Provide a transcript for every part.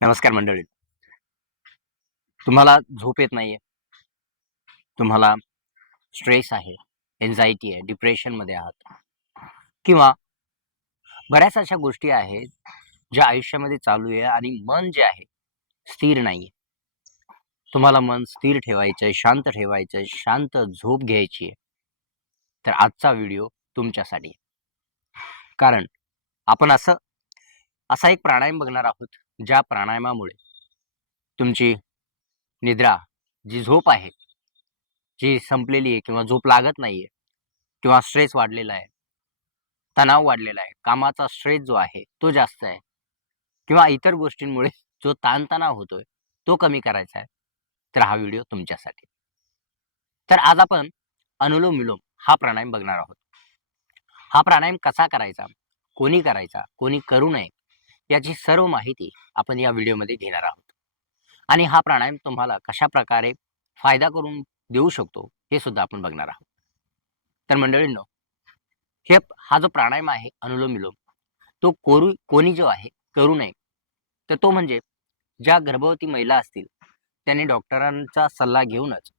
नमस्कार मंडळी. तुम्हाला झोप येत नाहीये. तुम्हाला स्ट्रेस आहे एन्झायटी आहे डिप्रेशनमध्ये आहात. किंवा बऱ्याच अशा गोष्टी आहेत ज्या आयुष्यामध्ये चालू आहे आणि मन जे आहे स्थिर नाहीये. तुम्हाला मन स्थिर ठेवायचं आहे शांत ठेवायचं आहे शांत झोप घ्यायची आहे. तर आजचा व्हिडिओ तुमच्यासाठी. कारण आपण असं असा एक प्राणायाम बघणार आहोत. ज्या प्राणायामामुळे तुमची निद्रा जी झोप आहे जी संपलेली आहे किंवा झोप लागत नाहीये किंवा स्ट्रेस वाढलेला आहे तणाव वाढलेला आहे कामाचा स्ट्रेस जो आहे तो जास्त आहे किंवा इतर गोष्टींमुळे जो ताणतणाव होतोय तो कमी करायचा आहे तर हा व्हिडिओ तुमच्यासाठी. तर आज आपण अनुलोम विलोम हा प्राणायाम बघणार आहोत. हा प्राणायाम कसा करायचा? कोणी करायचा? कोणी करू नये? याची सर्व माहिती आपण या व्हिडिओमध्ये घेणार आहोत. आणि हा प्राणायाम तुम्हाला कशा प्रकारे फायदा करून देऊ शकतो हे सुद्धा आपण बघणार आहोत. तर मंडळींनो हे हा जो प्राणायाम आहे अनुलोम विलोम तो कोरू कोणी जो आहे करू नये. तर तो म्हणजे ज्या गर्भवती महिला असतील त्यांनी डॉक्टरांचा सल्ला घेऊनच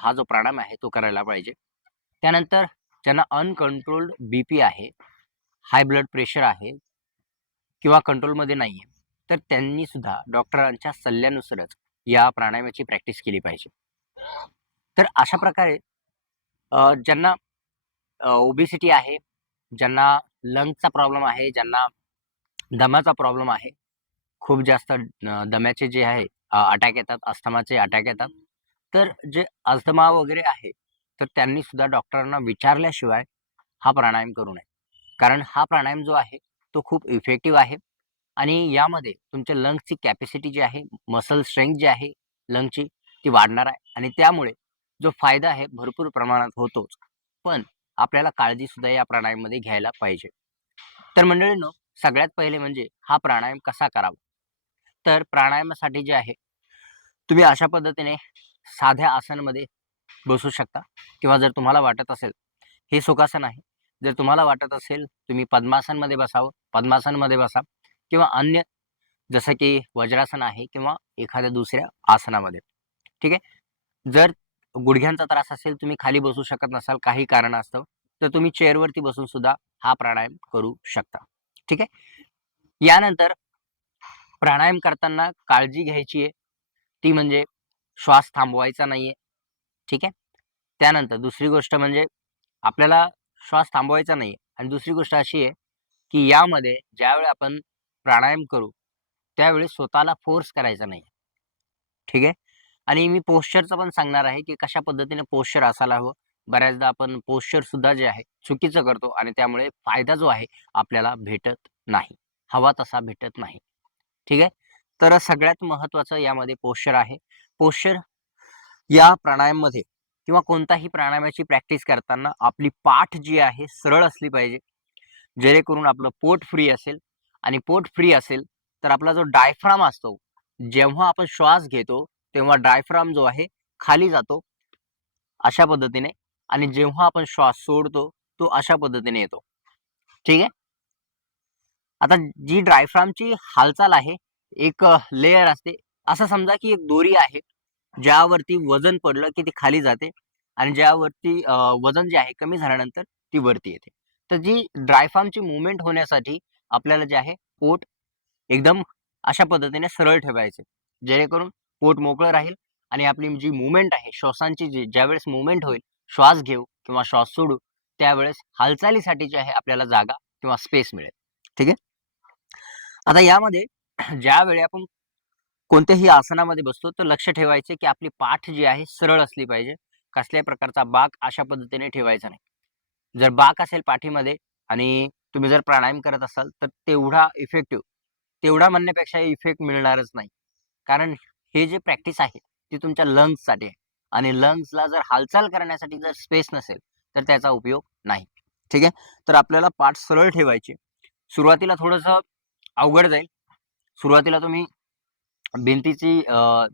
हा जो प्राणायाम आहे तो करायला पाहिजे. त्यानंतर ज्यांना अनकंट्रोल्ड बी पी आहे हाय ब्लड प्रेशर आहे किंवा कंट्रोलमध्ये नाही आहे तर त्यांनी सुद्धा डॉक्टरांच्या सल्ल्यानुसारच या प्राणायामाची प्रॅक्टिस केली पाहिजे. तर अशा प्रकारे ज्यांना ओबेसिटी आहे ज्यांना लंगचा प्रॉब्लेम आहे ज्यांना दम्याचा प्रॉब्लेम आहे खूप जास्त दम्याचे जे आहे अटॅक येतात अस्थमाचे अटॅक येतात तर जे अस्थमा वगैरे आहे तर त्यांनी सुद्धा डॉक्टरांना विचारल्याशिवाय हा प्राणायाम करू नये. कारण हा प्राणायाम जो आहे तो खूप इफेक्टिव्ह आहे. आणि यामध्ये तुमच्या लंग्सची कॅपॅसिटी जी आहे मसल स्ट्रेंथ जी आहे लंगची ती वाढणार आहे. आणि त्यामुळे जो फायदा आहे भरपूर प्रमाणात होतोच. पण आपल्याला काळजी सुद्धा या प्राणायाममध्ये घ्यायला पाहिजे. तर मंडळींनो सगळ्यात पहिले म्हणजे हा प्राणायाम कसा करावा? तर प्राणायामासाठी जे आहे तुम्ही अशा पद्धतीने साध्या आसनमध्ये बसू शकता. किंवा जर तुम्हाला वाटत असेल हे सुखासन आहे जर तुम्हाला वाटत असेल तुम्ही पद्मासनमध्ये बसावं पद्मासनमध्ये बसा किंवा अन्य जसं की वज्रासन आहे किंवा एखाद्या दुसऱ्या आसनामध्ये. ठीक आहे? जर गुडघ्यांचा त्रास असेल तुम्ही खाली बसू शकत नसाल काही कारण असतं तर तुम्ही चेअरवरती बसून सुद्धा हा प्राणायाम करू शकता. ठीक आहे? यानंतर प्राणायाम करताना काळजी घ्यायची आहे. ती म्हणजे श्वास थांबवायचा नाहीये. ठीक आहे? त्यानंतर दुसरी गोष्ट म्हणजे आपल्याला श्वास थांबवायचा नाही आणि दुसरी गोष्ट अशी आहे की यामध्ये ज्यावेळी आपण प्राणायाम करू त्यावेळी स्वतःला फोर्स करायचा नाही ठीक आहे? आणि मी पोश्चरचं पण सांगणार आहे की कशा पद्धतीने पोश्चर असायला हवं. बऱ्याचदा आपण पोश्चर सुद्धा जे आहे चुकीचं करतो आणि त्यामुळे फायदा जो आहे आपल्याला भेटत नाही. हवा तसा भेटत नाही. ठीक आहे? तर सगळ्यात महत्वाचं यामध्ये पोश्चर आहे. पोश्चर या प्राणायाममध्ये किंवा कोणताही प्राणायामाची प्रॅक्टिस करताना आपली पाठ जी आहे सरळ असली पाहिजे. जेणेकरून आपलं पोट फ्री असेल आणि पोट फ्री असेल तर आपला जो डायफ्राम असतो जेव्हा आपण श्वास घेतो तेव्हा डायफ्राम जो आहे खाली जातो. अशा पद्धतीने आणि जेव्हा आपण श्वास सोडतो तो अशा पद्धतीने येतो. ठीक आहे? आता जी ड्रायफ्रामची हालचाल आहे एक लेयर असते. असं समजा की एक दोरी आहे. ज्यावरती वजन पडलं की ती खाली जाते आणि ज्यावरती वजन जे आहे कमी झाल्यानंतर ती वरती येते. तर जी ड्रायफार्मची मुवमेंट होण्यासाठी आपल्याला जे आहे पोट एकदम अशा पद्धतीने सरळ ठेवायचे. जेणेकरून पोट मोकळं राहील आणि आपली जी मुवमेंट आहे श्वासांची जी ज्यावेळेस मुवमेंट होईल श्वास घेऊ किंवा श्वास सोडू त्यावेळेस हालचालीसाठी जे आहे आपल्याला जागा किंवा स्पेस मिळेल. ठीक आहे? आता यामध्ये ज्यावेळी आपण कोणत्याही आसनामध्ये बसतो तर लक्ष ठेवायचे की आपली पाठ जी आहे सरळ असली पाहिजे. कसल्याही प्रकारचा बाक अशा पद्धतीने ठेवायचा नाही. जर बाक असेल पाठीमध्ये आणि तुम्ही जर प्राणायाम करत असाल तर तेवढा इफेक्टिव्ह तेवढा म्हणण्यापेक्षा इफेक्ट मिळणारच नाही. कारण हे जे प्रॅक्टिस आहे ती तुमच्या लंग्ससाठी आहे. आणि लंग्सला जर हालचाल करण्यासाठी जर स्पेस नसेल तर त्याचा उपयोग नाही. ठीक आहे? तर आपल्याला पाठ सरळ ठेवायची. सुरुवातीला थोडंसं अवघड जाईल. सुरुवातीला तुम्ही भिंतीची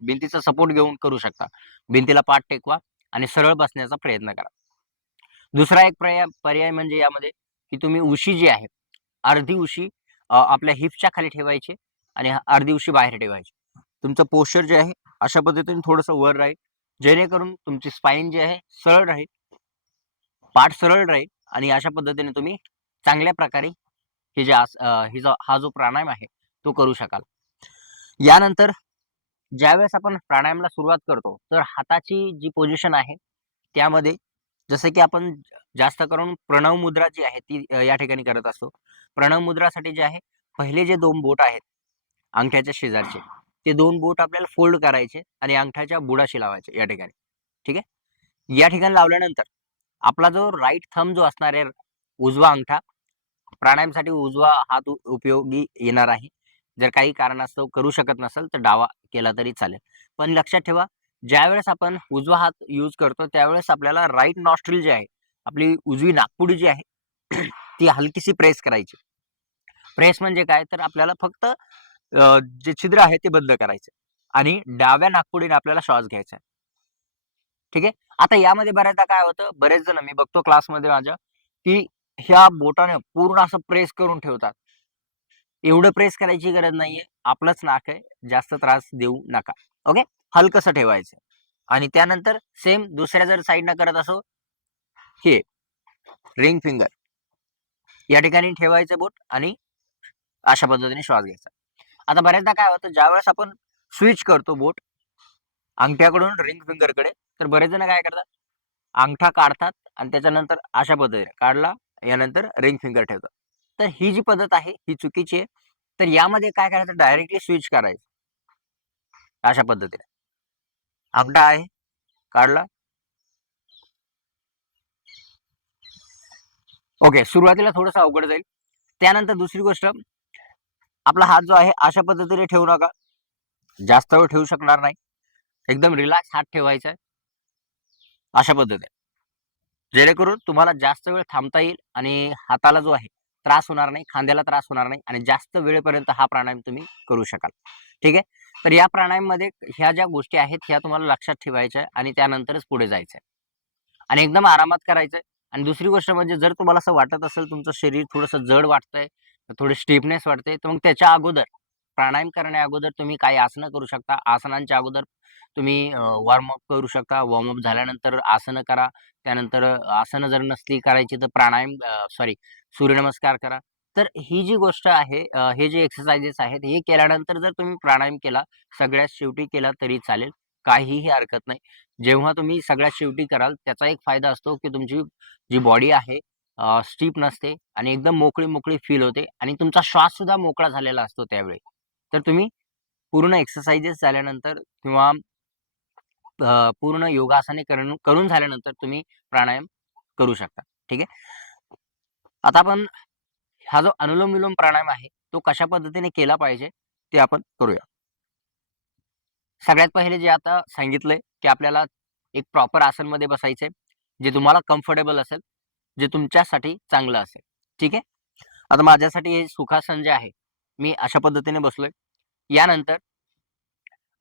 भिंतीचा सपोर्ट घेऊन करू शकता. भिंतीला पाठ टेकवा आणि सरळ बसण्याचा प्रयत्न करा. दुसरा एक पर्याय पर्याय म्हणजे यामध्ये की तुम्ही उशी जी आहे अर्धी उशी आपल्या हिपच्या खाली ठेवायची आणि अर्धी उशी बाहेर ठेवायची. तुमचं पोश्चर जे आहे अशा पद्धतीने थोडंसं वर राहील. जेणेकरून तुमची स्पाईन जी आहे सरळ राहील. पाठ सरळ राहील आणि अशा पद्धतीने तुम्ही चांगल्या प्रकारे हे जे आस हा जो प्राणायाम आहे तो करू शकाल. यानंतर ज्यावेळेस आपण प्राणायामला सुरुवात करतो तर हाताची जी पोझिशन आहे त्यामध्ये जसं की आपण जास्त करून प्रणव मुद्रा जी आहे ती या ठिकाणी करत असतो. प्रणव मुद्रासाठी जे आहे पहिले जे दोन बोट आहेत अंगठ्याच्या शेजारचे ते दोन बोट आपल्याला फोल्ड करायचे आणि अंगठ्याच्या बुडाशी लावायचे या ठिकाणी. ठीक आहे? या ठिकाणी लावल्यानंतर आपला जो राईट थंब जो असणार आहे उजवा अंगठा प्राणायामसाठी उजवा हात उपयोगी येणार आहे. जर काही कारणास्तव करू शकत नसेल तर डावा केला तरी चालेल. पण लक्षात ठेवा ज्यावेळेस आपण उजवा हात यूज करतो त्यावेळेस आपल्याला राईट नॉस्ट्रिल जे आहे आपली उजवी नागपुडी जी आहे ती हलकीशी प्रेस करायची. प्रेस म्हणजे काय? तर आपल्याला फक्त जे छिद्र आहे ते बंद करायचे आणि डाव्या नागपुडीने आपल्याला श्वास घ्यायचा आहे. ठीक आहे? आता यामध्ये बऱ्याचदा काय होतं बरेच जण मी बघतो क्लासमध्ये माझ्या की ह्या बोटाने पूर्ण असं प्रेस करून ठेवतात. एवढं प्रेस करायची गरज नाहीये. आपलंच नाक आहे. जास्त त्रास देऊ नका. ओके? हलकसं ठेवायचं. आणि त्यानंतर सेम दुसऱ्या जर साईडनं करत असो हे रिंग फिंगर या ठिकाणी ठेवायचं बोट आणि अशा पद्धतीने श्वास घ्यायचा. आता बऱ्याचदा काय होतं ज्यावेळेस आपण स्विच करतो बोट अंगठ्याकडून रिंग फिंगरकडे तर बरेच जण काय करतात? अंगठा काढतात आणि त्याच्यानंतर अशा पद्धतीने काढला यानंतर रिंग फिंगर ठेवतात. तर ही जी पद्धत आहे ही चुकीची आहे. तर यामध्ये काय करायचं? डायरेक्टली स्विच करायचं. अशा पद्धतीने. अंगठा आहे. काढला. ओके सुरुवातीला थोडंसं अवघड जाईल. त्यानंतर दुसरी गोष्ट आपला हात जो आहे अशा पद्धतीने ठेवू नका. जास्त वेळ ठेवू शकणार नाही. एकदम रिलॅक्स हात ठेवायचा आहे. अशा पद्धतीने. जेणेकरून तुम्हाला जास्त वेळ थांबता येईल आणि हाताला जो आहे त्रास होणार नाही खांद्याला त्रास होणार नाही आणि जास्त वेळेपर्यंत हा प्राणायाम तुम्ही करू शकाल. ठीक आहे? तर या प्राणायाममध्ये ह्या ज्या गोष्टी आहेत ह्या तुम्हाला लक्षात ठेवायच्या आणि त्यानंतरच पुढे जायचंय. आणि एकदम आरामात करायचंय. आणि दुसरी गोष्ट म्हणजे जर तुम्हाला असं वाटत असेल तुमचं शरीर थोडंसं जड वाटतंय थोडी स्टिफनेस वाटते तर मग त्याच्या अगोदर प्राणायाम करण्या अगोदर तुम्ही काही आसनं करू शकता. आसनांच्या अगोदर तुम्ही वॉर्मअप करू शकता. वॉर्मअप झाल्यानंतर आसनं करा. त्यानंतर आसनं जर नसली करायची तर प्राणायाम सॉरी सूर्यनमस्कार करा. तर ही जी गोष्ट आहे हे जे एक्सरसाइजेस आहेत हे केल्यानंतर जर तुम्ही प्राणायाम केला सगळ्यात शेवटी केला तरी चालेल. काहीही हरकत नाही. जेव्हा तुम्ही सगळ्यात शेवटी कराल त्याचा एक फायदा असतो की तुमची जी बॉडी आहे स्टीप नसते आणि एकदम मोकळी मोकळी फील होते आणि तुमचा श्वास सुद्धा मोकळा झालेला असतो त्यावेळी. तर तुम्ही पूर्ण एक्सरसाइजेस झाल्यानंतर किंवा पूर्ण योगासने करून करून झाल्यानंतर तुम्ही प्राणायाम करू शकता. ठीक आहे? आता आपण हा जो अनुलोम विलोम प्राणायाम आहे तो कशा पद्धतीने केला पाहिजे ते आपण करूया. सगळ्यात पहिले जे आता सांगितलंय की आपल्याला एक प्रॉपर आसनमध्ये बसायचंय जे तुम्हाला कम्फर्टेबल असेल जे तुमच्यासाठी चांगलं असेल. ठीक आहे? आता माझ्यासाठी हे सुखासन जे आहे मी अशा पद्धतीने बसलोय. यानंतर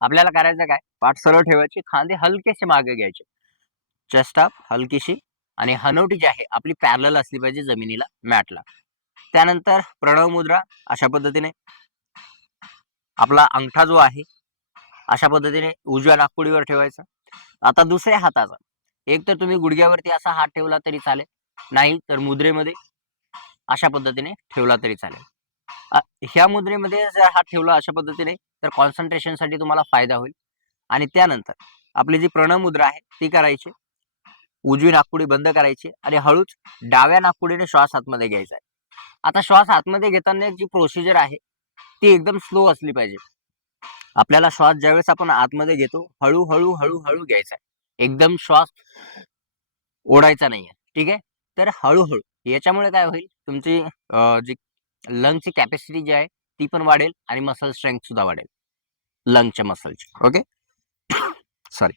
आपल्याला करायचं काय? पाठ सरळ ठेवायची खांदे हलकेसे मागे घ्यायचे. चेस्ट अप हलकीशी आणि हनवटी जी आहे आपली पॅरल असली पाहिजे जमिनीला मॅटला. त्यानंतर प्रणव मुद्रा अशा पद्धतीने आपला अंगठा जो आहे अशा पद्धतीने उजव्या नागपुडीवर ठेवायचा. आता दुसऱ्या हाताचा. एक तर तुम्ही गुडघ्यावरती असा हात ठेवला तरी चालेल. नाही तर मुद्रेमध्ये अशा पद्धतीने ठेवला तरी चालेल. ह्या मुद्रेमध्ये जर हात ठेवला अशा पद्धतीने तर कॉन्सन्ट्रेशनसाठी तुम्हाला फायदा होईल. आणि त्यानंतर आपली जी प्रणव मुद्रा आहे ती करायची. उजवी नागपुडी बंद करायची आणि हळूच डाव्या नागपुडीने श्वास आतमध्ये घ्यायचा आहे. आता श्वास आतमध्ये घेताना जी प्रोसिजर आहे ती एकदम स्लो असली पाहिजे. आपल्याला श्वास ज्यावेळेस आपण आतमध्ये घेतो हळूहळू हळूहळू घ्यायचा आहे. एकदम श्वास ओढायचा नाहीये. ठीक आहे? तर हळूहळू याच्यामुळे काय होईल? तुमची जी लंगची कॅपॅसिटी जी आहे ती पण वाढेल आणि मसल स्ट्रेंथ सुद्धा वाढेल. लंगच्या मसलची ओके सॉरी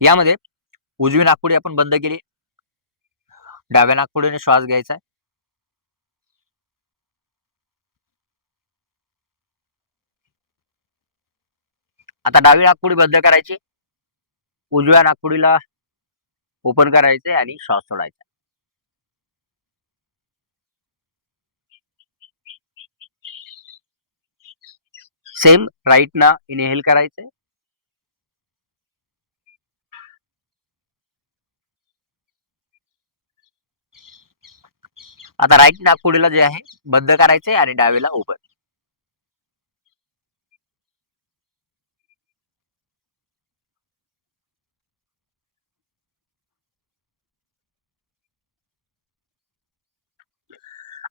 यामध्ये उजवी नागपुडी आपण बंद केली. डाव्या नागपुडीने श्वास घ्यायचा आहे. आता डावी नागपुडी बंद करायची. उजव्या नागपुडीला ओपन करायचे आणि श्वास सोडायचा सेम राईट ना इनहेल करायचंय? आता राईट नागपुडीला जे आहे बंद करायचंय आणि डावेला ओपन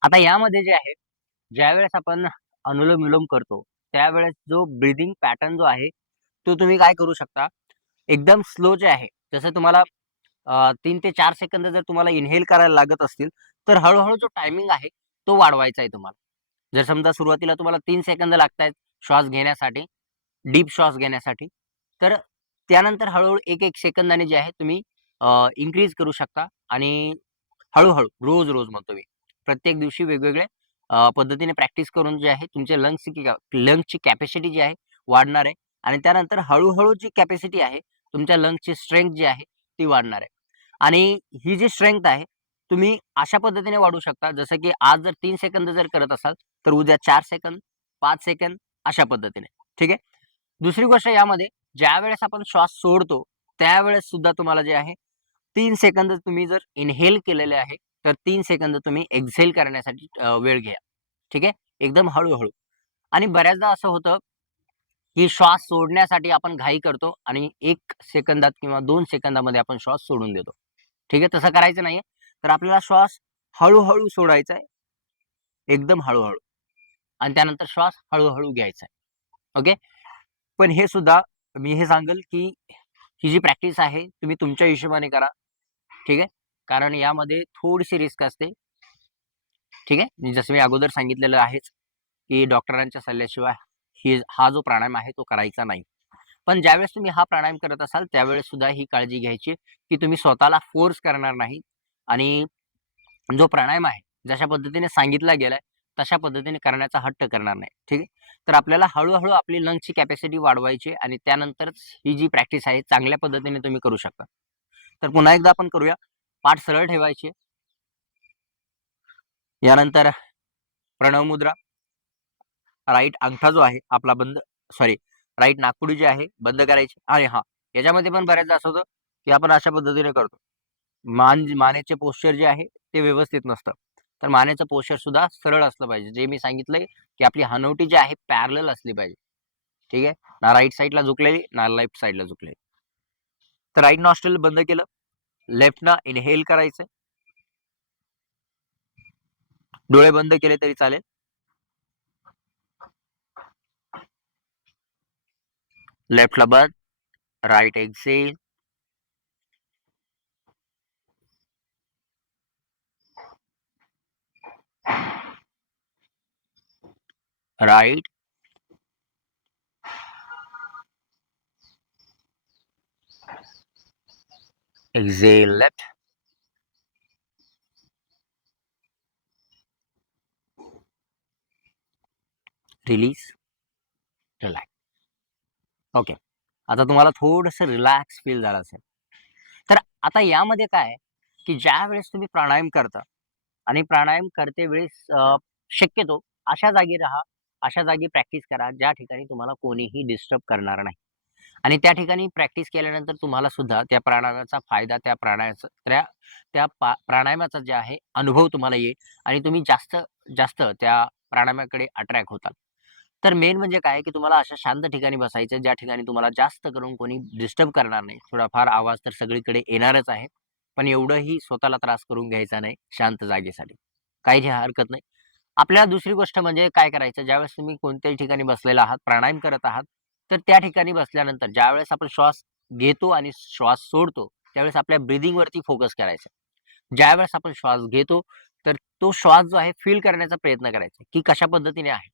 आता यामध्ये जे आहे ज्यावेळेस आपण अनुलोम विलोम करतो त्यावेळेस जो ब्रिदिंग पॅटर्न जो आहे तो तुम्ही काय करू शकता? एकदम स्लो जे आहे जसं तुम्हाला तीन ते चार सेकंद जर तुम्हाला इनहेल करायला लागत असतील तर हळूहळू जो टायमिंग आहे तो वाढवायचा आहे तुम्हाला. जर समजा सुरुवातीला तुम्हाला तीन सेकंद लागत आहेत श्वास घेण्यासाठी डीप श्वास घेण्यासाठी तर त्यानंतर हळूहळू एक एक सेकंदाने जे आहे तुम्ही इन्क्रीज करू शकता आणि हळूहळू रोज रोज म्हणतो मी प्रत्येक दिवशी वेगवेगळे पद्धतीने प्रॅक्टिस करून जे आहे तुमच्या लंग्सची लंग्सची कॅपॅसिटी जी आहे वाढणार आहे. आणि त्यानंतर हळूहळू जी कॅपॅसिटी आहे तुमच्या लंग्सची स्ट्रेंथ जी आहे ती वाढणार आहे. आणि ही जी स्ट्रेंथ आहे तुम्ही अशा पद्धतीने वाढू शकता. जसं की आज जर तीन सेकंद जर करत असाल तर उद्या चार सेकंद पाच सेकंद अशा पद्धतीने. ठीक आहे? दुसरी गोष्ट यामध्ये ज्या वेळेस आपण श्वास सोडतो त्यावेळेस सुद्धा तुम्हाला जे आहे तीन सेकंद तुम्ही जर इनहेल केलेले आहे तर तीन सेकंद तुम्ही एक्झेल करण्यासाठी वेळ घ्या. ठीक आहे? एकदम हळूहळू. आणि बऱ्याचदा असं होतं की श्वास सोडण्यासाठी आपण घाई करतो आणि एक सेकंदात किंवा दोन सेकंदामध्ये आपण श्वास सोडून देतो. ठीक आहे? तसं करायचं नाहीये. तर आपल्याला श्वास हळूहळू सोडायचा आहे. एकदम हळूहळू. आणि त्यानंतर श्वास हळूहळू घ्यायचा आहे. ओके? पण हे सुद्धा मी हे सांगेल की ही जी प्रॅक्टिस आहे तुम्ही तुमच्या हिशोबाने करा. ठीक आहे? कारण यामध्ये थोडीशी रिस्क असते. ठीक आहे? जसं मी अगोदर सांगितलेलं आहेच की डॉक्टरांच्या सल्ल्याशिवाय ही हा जो प्राणायाम आहे तो करायचा नाही. पण ज्यावेळेस तुम्ही हा प्राणायाम करत असाल त्यावेळेस सुद्धा ही काळजी घ्यायची की तुम्ही स्वतःला फोर्स करणार नाही. आणि जो प्राणायाम आहे जशा पद्धतीने सांगितला गेलाय तशा पद्धतीने करण्याचा हट्ट करणार नाही. ठीक आहे? तर आपल्याला हळूहळू आपली लंग्सची कॅपॅसिटी वाढवायची आणि त्यानंतरच ही जी प्रॅक्टिस आहे चांगल्या पद्धतीने तुम्ही करू शकता. तर पुन्हा एकदा आपण करूया. पाठ सरळ ठेवायची. यानंतर प्रणव मुद्रा राईट अंगठा जो आहे आपला बंद सॉरी राईट नागपुडी जी आहे बंद करायची. आणि हा याच्यामध्ये पण बऱ्याचदा असं होतं की आपण अशा पद्धतीने करतो. मान मानेचे पोस्चर जे आहे ते व्यवस्थित नसतं. तर मानेचं पोस्चर सुद्धा सरळ असलं पाहिजे. जे मी सांगितलंय की आपली हनवटी जी आहे पॅरल असली पाहिजे. ठीक आहे? ना राईट साईडला झुकलेली ना लेफ्ट साईडला झुकलेली. तर राईट नॉस्ट्रेल बंद केलं. लेफ्ट ना इनहेल करायचं. डोळे बंद केले तरी चालेल. लेफ्टला बंद right exhale. Right. Exhale left release relax okay आता तुम्हाला थोडस रिलॅक्स फील झालं असेल. तर आता यामध्ये काय की ज्या वेळेस तुम्ही प्राणायाम करता आणि प्राणायाम करते वेळेस शक्यतो अशा जागी राहा अशा जागी प्रॅक्टिस करा ज्या ठिकाणी तुम्हाला कोणीही डिस्टर्ब करणार नाही. आणि त्या ठिकाणी प्रॅक्टिस केल्यानंतर तुम्हाला सुद्धा त्या प्राणायामाचा फायदा त्या प्राणायाचा त्या त्या प्राणायामाचा जे आहे अनुभव तुम्हाला येईल आणि तुम्ही जास्त जास्त त्या प्राणायामाकडे अट्रॅक्ट होतात. तर मेन म्हणजे काय की तुम्हाला अशा शांत ठिकाणी बसायचं ज्या ठिकाणी तुम्हाला जास्त करून कोणी डिस्टर्ब करणार नाही. थोडाफार आवाज तर सगळीकडे येणारच आहे पण एवढंही स्वतःला त्रास करून घ्यायचा नाही शांत जागेसाठी. काही हरकत नाही. आपल्याला दुसरी गोष्ट म्हणजे काय करायचं? ज्यावेळेस तुम्ही कोणत्याही ठिकाणी बसलेला आहात प्राणायाम करत आहात तर त्या ठिकाणी बसल्यानंतर ज्यावेळेस आपण श्वास घेतो आणि श्वास सोडतो त्यावेळेस आपल्या ब्रिदिंगवरती फोकस करायचा. ज्यावेळेस आपण श्वास घेतो तर तो श्वास जो आहे फील करण्याचा प्रयत्न करायचा की कशा पद्धतीने आहे.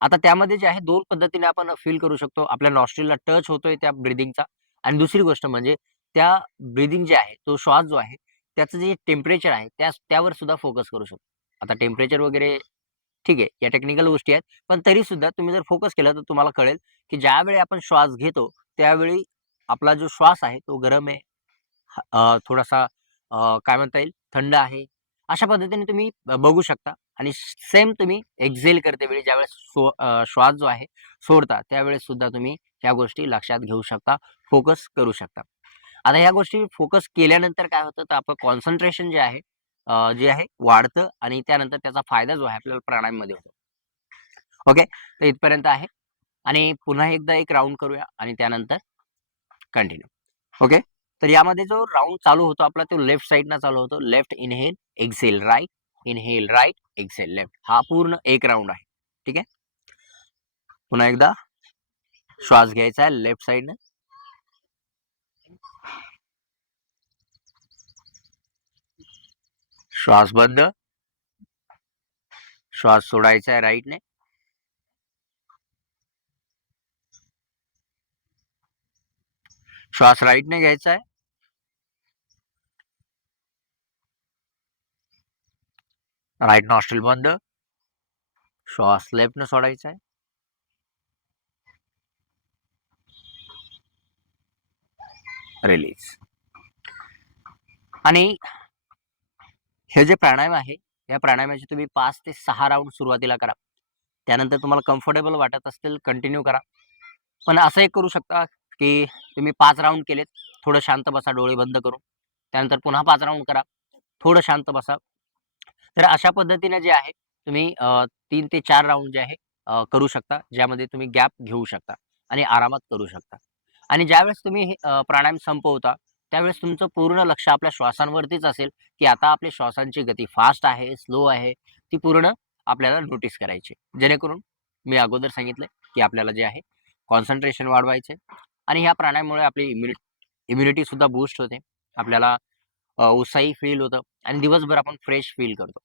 आता त्यामध्ये जे आहे दोन पद्धतीने आपण फील करू शकतो. आपल्या नॉस्ट्रीला टच होतोय त्या ब्रिदिंगचा आणि दुसरी गोष्ट म्हणजे त्या ब्रिदिंग जे आहे तो श्वास जो आहे त्याचं जे टेम्परेचर आहे त्या त्यावर सुद्धा फोकस करू शकतो. आता टेम्परेचर वगैरे ठीक आहे या टेक्निकल गोष्टी आहेत. पण तरी सुद्धा तुम्ही जर फोकस केला तर तुम्हाला कळेल की ज्यावेळी आपण श्वास घेतो त्यावेळी आपला जो श्वास आहे तो गरम आहे. थोडासा काय म्हणता येईल? थंड आहे. अशा पद्धतीने तुम्ही बघू शकता. आणि सेम तुम्ही एक्झेल करते वेळी ज्यावेळेस सो श्वास जो आहे सोडता त्यावेळेस सुद्धा तुम्ही ह्या गोष्टी लक्षात घेऊ शकता फोकस करू शकता. आता ह्या गोष्टी फोकस केल्यानंतर काय होतं? तर आपलं कॉन्सन्ट्रेशन जे आहे जे आहे वाढतं आणि त्यानंतर त्याचा फायदा जो आहे आपल्याला प्राणायाममध्ये होतो. ओके? तर इथपर्यंत आहे. आणि पुन्हा एकदा एक राऊंड करूया आणि त्यानंतर कंटिन्यू. ओके? तर यामध्ये जो राऊंड चालू होतो आपला तो लेफ्ट साईडनं चालू होतो. Left inhale exhale right. Inhale right exhale left. हा पूर्ण एक राऊंड आहे. ठीक आहे? पुन्हा एकदा. श्वास घ्यायचा आहे लेफ्ट साईडनं. श्वास बंद. श्वास सोडायचा आहे राईटने श्वास राईटने घ्यायचा आहे. राईट नॉस्ट्रेल बंद. श्वास लेफ्टने सोडायचा आहे. रिलीज आणि हे जे प्राणायाम आहे या प्राणायामाचे तुम्ही पाच ते सहा राऊंड सुरुवातीला करा. त्यानंतर तुम्हाला कम्फर्टेबल वाटत असतील कंटिन्यू करा. पण असं एक करू शकता की तुम्ही पाच राऊंड केलेत थोडं शांत बसा डोळे बंद करून. त्यानंतर पुन्हा पाच राऊंड करा थोडं शांत बसा. तर अशा पद्धतीने जे आहे तुम्ही तीन ते चार राऊंड जे आहे करू शकता ज्यामध्ये तुम्ही गॅप घेऊ शकता आणि आरामात करू शकता. आणि ज्यावेळेस तुम्ही हे प्राणायाम संपवता त्यावेळेस तुमचं पूर्ण लक्ष आपल्या श्वासांवरतीच असेल की आता आपल्या श्वासांची गती फास्ट आहे स्लो आहे ती पूर्ण आपल्याला नोटीस करायची. जेणेकरून मी अगोदर सांगितलं की आपल्याला जे आहे कॉन्सन्ट्रेशन वाढवायचे आणि ह्या प्राण्यामुळे आपली इम्युनिटी इम्युनिटी सुद्धा बूस्ट होते. आपल्याला उत्साही फील होतं आणि दिवसभर आपण फ्रेश फील करतो.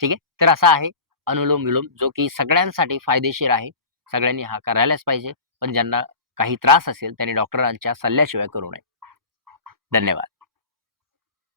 ठीक आहे? तर असा आहे अनुलोम विलोम जो की सगळ्यांसाठी फायदेशीर आहे. सगळ्यांनी हा करायलाच पाहिजे पण ज्यांना काही त्रास असेल त्यांनी डॉक्टरांच्या सल्ल्याशिवाय करू नये. धन्यवाद.